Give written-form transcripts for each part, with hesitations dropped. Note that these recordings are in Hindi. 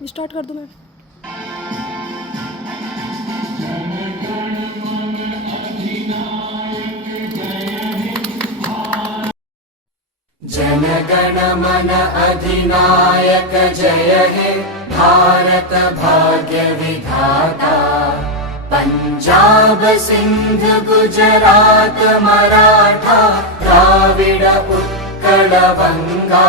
स्टार्ट कर दूं मैं? जन गण मन अधिनायक जय हे भारत भाग्य विधाता। पंजाब सिंध गुजरात मराठा द्राविड उत्कल बंगा।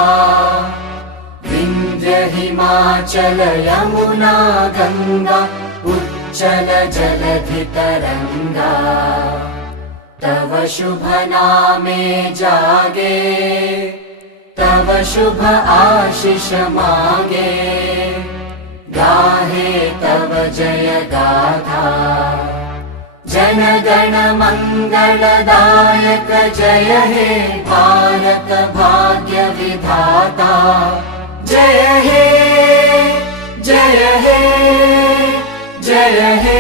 विंध्य हिमाचल यमुना गंगा उच्चल जलधि तरंगा। तव शुभ नामे जागे तव शुभ आशीष मांगे। गाहे तव जय गाथा जन गण मंगलदायक जय हे भारत भाग्य विधाता। जय हे जय हे जय हे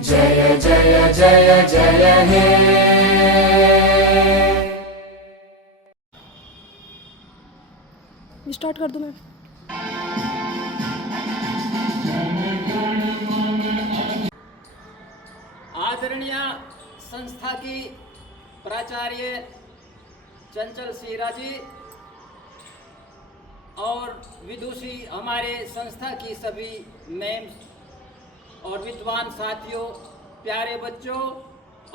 जय जय जय जय हे। स्टार्ट कर दूं मैं? आदरणीय संस्था की प्राचार्य चंचल सीरा जी और विदुषी हमारे संस्था की सभी मैम्स और विद्वान साथियों, प्यारे बच्चों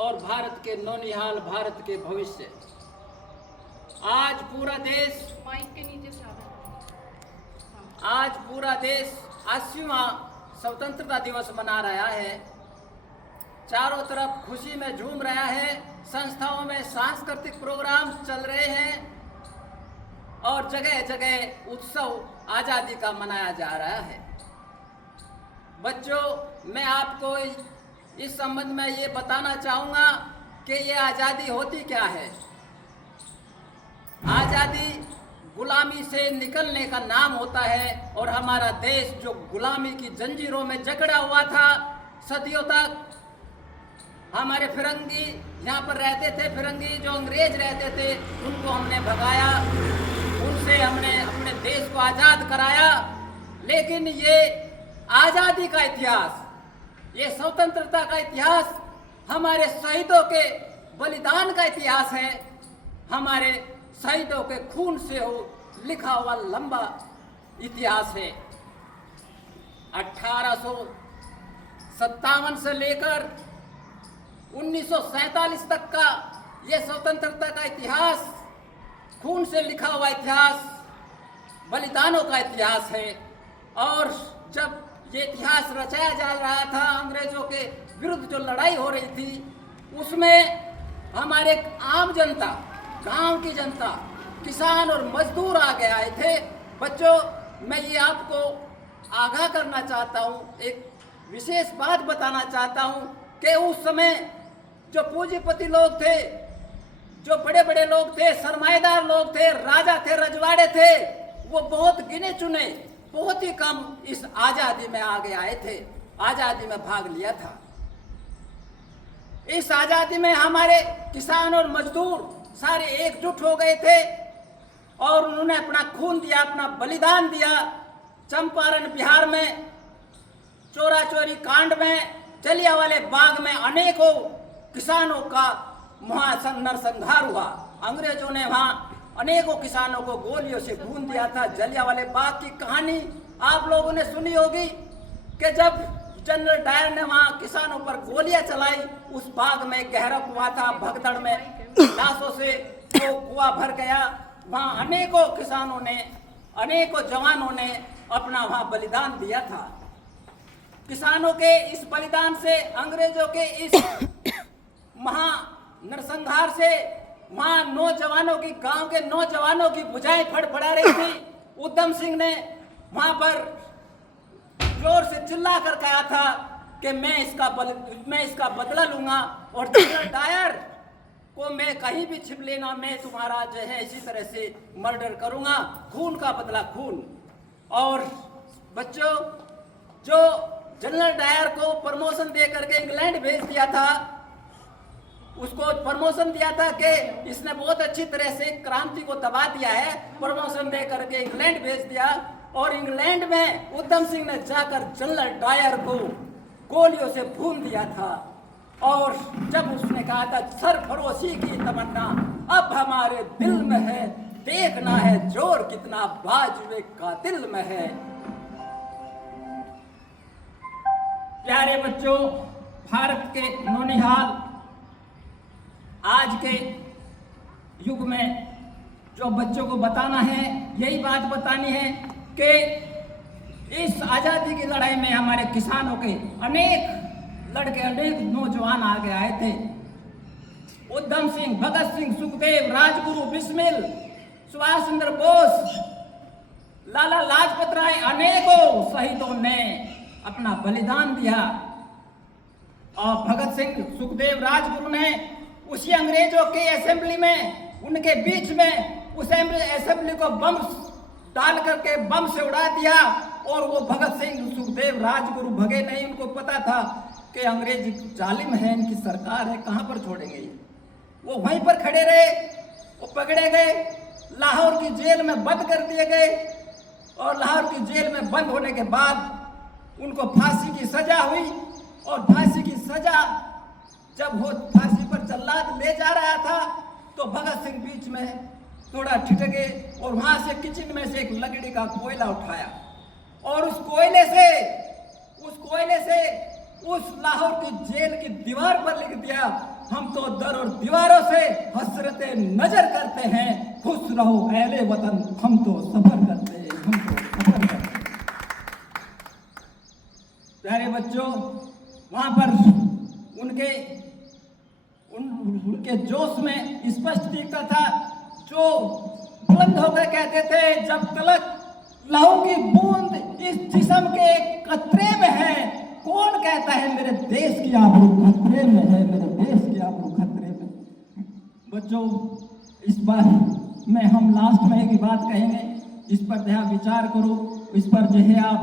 और भारत के नौनिहाल भारत के भविष्य, आज पूरा देश माइक के नीचे से आज पूरा देश 80वां स्वतंत्रता दिवस मना रहा है। चारों तरफ खुशी में झूम रहा है। संस्थाओं में सांस्कृतिक प्रोग्राम चल रहे हैं और जगह जगह उत्सव आज़ादी का मनाया जा रहा है। बच्चों, मैं आपको इस संबंध में ये बताना चाहूँगा कि ये आज़ादी होती क्या है। आज़ादी गुलामी से निकलने का नाम होता है और हमारा देश जो गुलामी की जंजीरों में जकड़ा हुआ था सदियों तक, हमारे फिरंगी यहाँ पर रहते थे, फिरंगी जो अंग्रेज रहते थे, उनको हमने भगाया, उनसे हमने अपने देश को आज़ाद कराया। लेकिन ये आज़ादी का इतिहास, ये स्वतंत्रता का इतिहास हमारे शहीदों के बलिदान का इतिहास है। हमारे शहीदों के खून से हो लिखा हुआ लंबा इतिहास है। 1857 से लेकर 1947 तक का ये स्वतंत्रता का इतिहास खून से लिखा हुआ इतिहास, बलिदानों का इतिहास है। और जब ये इतिहास रचाया जा रहा था, अंग्रेजों के विरुद्ध जो लड़ाई हो रही थी, उसमें हमारे आम जनता, गांव की जनता, किसान और मजदूर आगे आए थे। बच्चों, मैं ये आपको आगाह करना चाहता हूँ, एक विशेष बात बताना चाहता हूँ कि उस समय जो पूंजीपति लोग थे, जो बड़े बड़े लोग थे, सरमाएदार लोग थे, राजा थे, रजवाड़े थे, वो बहुत गिने चुने, बहुत ही कम इस आज़ादी में आगे आए थे, आज़ादी में भाग लिया था। इस आज़ादी में हमारे किसान और मजदूर सारे एकजुट हो गए थे और उन्होंने अपना खून दिया, अपना बलिदान दिया। चंपारण बिहार में चोरा चोरी कांड में, जलियांवाले बाग में अनेकों किसानों का वहाँ नरसंहार हुआ। अंग्रेजों ने वहाँ अनेकों किसानों को गोलियों से भून दिया था। जलियांवाले बाग की कहानी आप लोगों ने सुनी होगी कि जब जनरल डायर ने वहाँ किसानों पर गोलियां चलाई, उस बाग में गहरा कुआं था, भगदड़ में लाशों से वो कुआं भर गया। वहाँ अनेकों किसानों ने, अनेकों जवानों ने अपना वहाँ बलिदान दिया था। किसानों के इस बलिदान से, अंग्रेजों के इस महा नरसंहार से वहाँ नौजवानों की, गांव के नौजवानों की भुजाएं फड़फड़ा रही थी। उधम सिंह ने वहाँ पर जोर से चिल्ला कर कहा था कि मैं इसका बदला लूंगा और जनरल डायर को मैं कहीं भी छिप लेना, मैं तुम्हारा जो है इसी तरह से मर्डर करूंगा, खून का बदला खून। और बच्चों, जो जनरल डायर को प्रमोशन दे करके इंग्लैंड भेज दिया था, उसको प्रमोशन दिया था कि इसने बहुत अच्छी तरह से क्रांति को दबा दिया है, प्रमोशन दे करके इंग्लैंड भेज दिया। और इंग्लैंड में उधम सिंह ने जाकर जनरल डायर को गोलियों से भून दिया था। और जब उसने कहा था सरफरोशी की तमन्ना अब हमारे दिल में है, देखना है जोर कितना बाजुए कातिल में है। प्यारे बच्चों, भारत के नौनिहाल आज के युग में जो बच्चों को बताना है, यही बात बतानी है कि इस आज़ादी की लड़ाई में हमारे किसानों के अनेक लड़के, अनेक नौजवान आगे आए थे। उधम सिंह, भगत सिंह, सुखदेव, राजगुरु, बिस्मिल, सुभाष चंद्र बोस, लाला लाजपत राय, अनेकों शहीदों ने अपना बलिदान दिया। और भगत सिंह, सुखदेव, राजगुरु ने उसी अंग्रेजों के असेंबली में, उनके बीच में उस असेंबली को बम डाल करके बम से उड़ा दिया। और वो भगत सिंह, सुखदेव, राजगुरु भगे नहीं। उनको पता था कि अंग्रेज जालिम है, इनकी सरकार है, कहाँ पर छोड़ेंगे। वो वहीं पर खड़े रहे, वो पकड़े गए, लाहौर की जेल में बंद कर दिए गए। और लाहौर की जेल में बंद होने के बाद उनको फांसी की सजा हुई। और फांसी की सजा जब वो फांसी पर जल्लाद ले जा रहा था तो भगत सिंह बीच में थोड़ा ठिठके और वहां से किचन में से एक लकड़ी का कोयला उठाया और उस कोयले से उस लाहौर की जेल की दीवार पर लिख दिया, हम तो दर और दीवारों से हसरते नजर करते हैं, खुश रहो अहले वतन, हम तो सफर करते हैं, हम तो सफर करते हैं। प्यारे बच्चों, वहां पर उनके जोश में स्पष्ट दिखता था, जो बुलंद होकर कहते थे, जब तलक लहू की बूंद इस जिस्म के कतरे में है, कौन कहता है मेरे देश की आबरू खतरे में है, मेरे देश की आबरू खतरे में। बच्चों, इस बार में हम लास्ट में एक बात कहेंगे, इस पर ध्यान विचार करो, इस पर जो है आप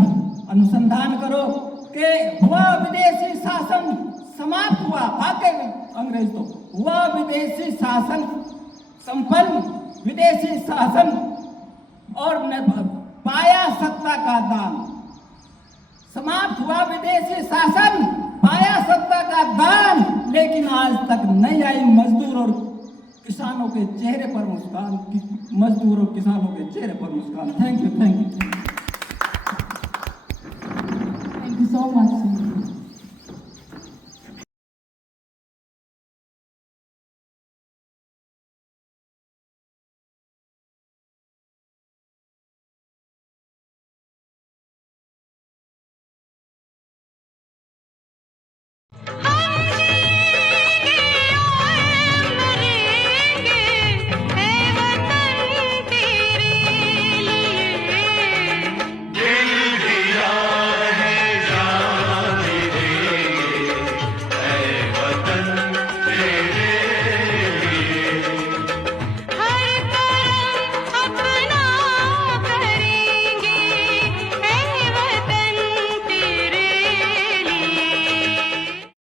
अनुसंधान करो कि हुआ विदेशी शासन समाप्त हुआ, वाकई में अंग्रेज तो हुआ विदेशी शासन संपन्न, विदेशी शासन और पाया सत्ता का दान। समाप्त हुआ विदेशी शासन, पाया सत्ता का दान, लेकिन आज तक नहीं आई मजदूर और किसानों के चेहरे पर मुस्कान, मजदूर और किसानों के चेहरे पर मुस्कान। Thank you so much.